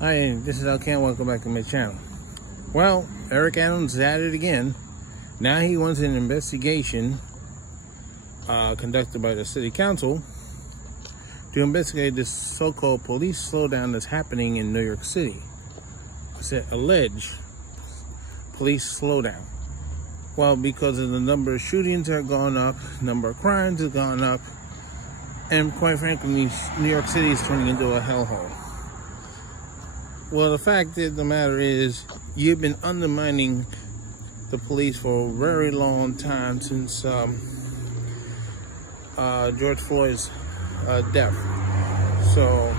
Hi, this is Alcan. Welcome back to my channel. Well, Eric Adams is at it again. Now he wants an investigation conducted by the city council to investigate this so-called police slowdown that's happening in New York City. It's an alleged police slowdown. Well, because of the number of shootings that are going up, number of crimes has gone up, and quite frankly, New York City is turning into a hellhole. Well, the fact of the matter is, you've been undermining the police for a very long time since George Floyd's death. So,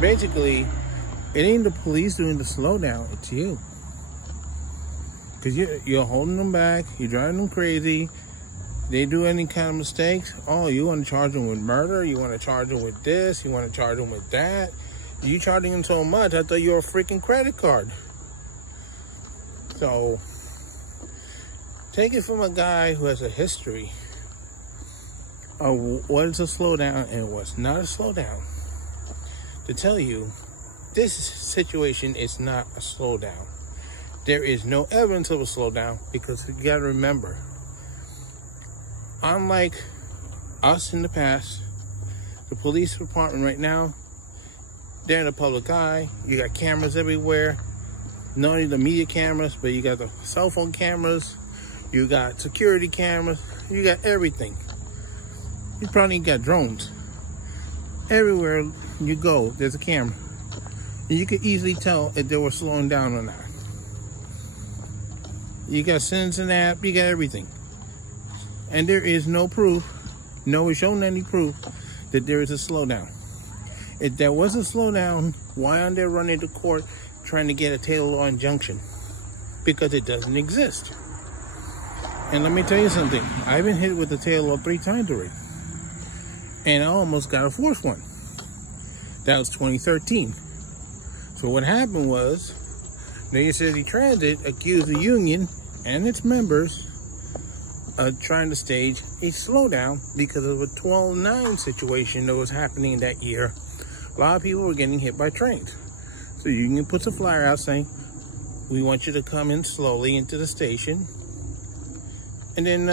basically, it ain't the police doing the slowdown, it's you. Because you're holding them back, you're driving them crazy. They do any kind of mistakes, oh, you want to charge them with murder, you want to charge them with this, you want to charge them with that. You charging them so much, I thought you were a freaking credit card. So, take it from a guy who has a history of what is a slowdown and what's not a slowdown, to tell you this situation is not a slowdown. There is no evidence of a slowdown, because you got to remember, unlike us in the past, the police department right now, they're in the public eye. You got cameras everywhere. Not only the media cameras, but you got the cell phone cameras. You got security cameras. You got everything. You probably got drones. Everywhere you go, there's a camera. And you could easily tell if they were slowing down or not. You got sensors and app. You got everything. And there is no proof, no one's shown any proof that there is a slowdown. If there was a slowdown, why aren't they running to court trying to get a Taylor law injunction? Because it doesn't exist. And let me tell you something. I've been hit with the Taylor law 3 times already. And I almost got a 4th one. That was 2013. So what happened was, New York City Transit accused the union and its members of trying to stage a slowdown because of a 12-9 situation that was happening that year. A lot of people were getting hit by trains. So you can put a flyer out saying, we want you to come in slowly into the station and then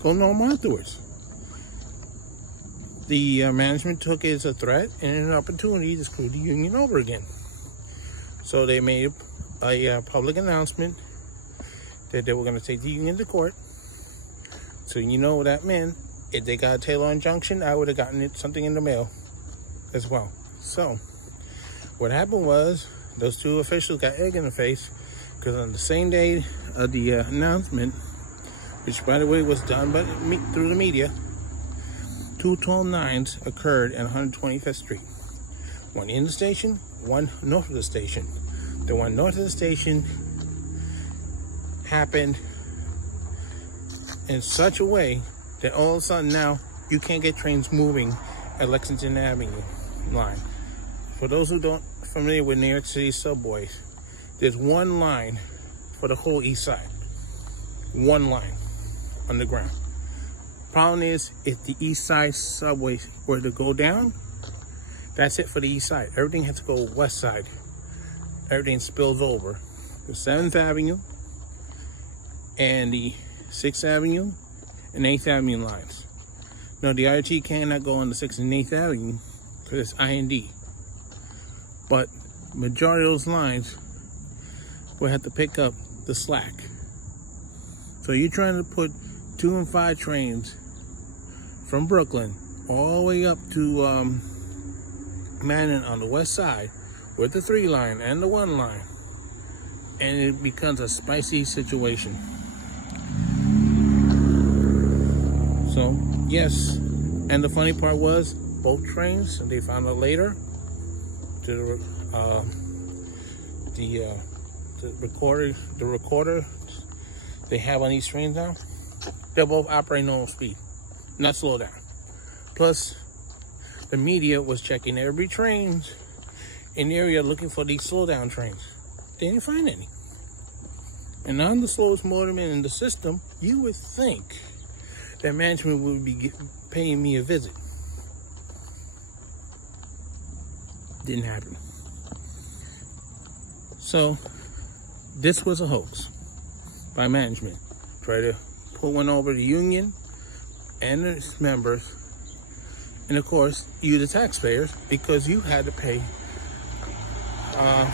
go normal afterwards. The management took it as a threat and an opportunity to screw the union over again. So they made a public announcement that they were going to take the union to court. So you know what that meant. If they got a Taylor injunction, I would have gotten something in the mail as well. So what happened was, those 2 officials got egg in the face, because on the same day of the announcement, which by the way was done by through the media, 2 12-9s occurred at 125th Street. One in the station, one north of the station. The one north of the station happened in such a way that all of a sudden now you can't get trains moving at Lexington Avenue line. For those who don't familiar with New York City subways, there's one line for the whole east side. One line underground. Problem is, if the east side subway were to go down, that's it for the east side. Everything has to go west side. Everything spills over. The 7th Avenue and the 6th Avenue and 8th Avenue lines. Now, the IRT cannot go on the 6th and 8th Avenue because it's IND. But majority of those lines will have to pick up the slack. So you're trying to put 2 and 5 trains from Brooklyn all the way up to Manhattan on the west side with the 3 line and the 1 line. And it becomes a spicy situation. So, yes, and the funny part was, both trains, and they found out later, the recorder they have on these trains now, they're both operating normal speed, not slow down. Plus, the media was checking every train in the area looking for these slow down trains. They didn't find any. And I'm the slowest motorman in the system. You would think that management would be paying me a visit. Didn't happen. So this was a hoax by management. Try to put one over the union and its members, and of course you the taxpayers, because you had to pay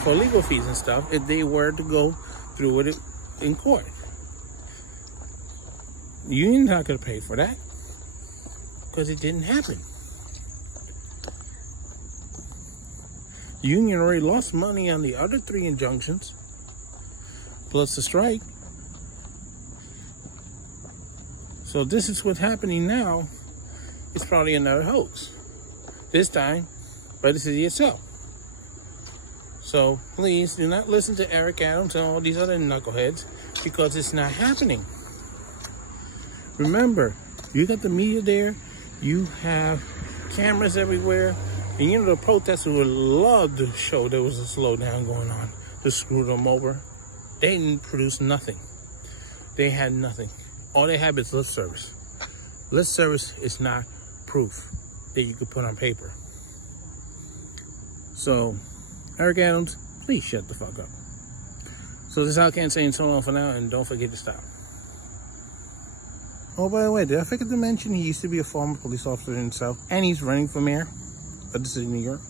for legal fees and stuff if they were to go through with it in court. The union's not going to pay for that because it didn't happen. The union already lost money on the other 3 injunctions, plus the strike. So this is what's happening now. It's probably another hoax. This time by the city itself. So please do not listen to Eric Adams and all these other knuckleheads, because it's not happening. Remember, you got the media there, you have cameras everywhere, and you know the protesters would love to show there was a slowdown going on to screw them over. They didn't produce nothing. They had nothing. All they have is lip service. Lip service is not proof that you could put on paper. So, Eric Adams, please shut the fuck up. So this is how I can say so long for now, and don't forget to stop. Oh, by the way, did I forget to mention he used to be a former police officer himself, and he's running for mayor of the city of New York?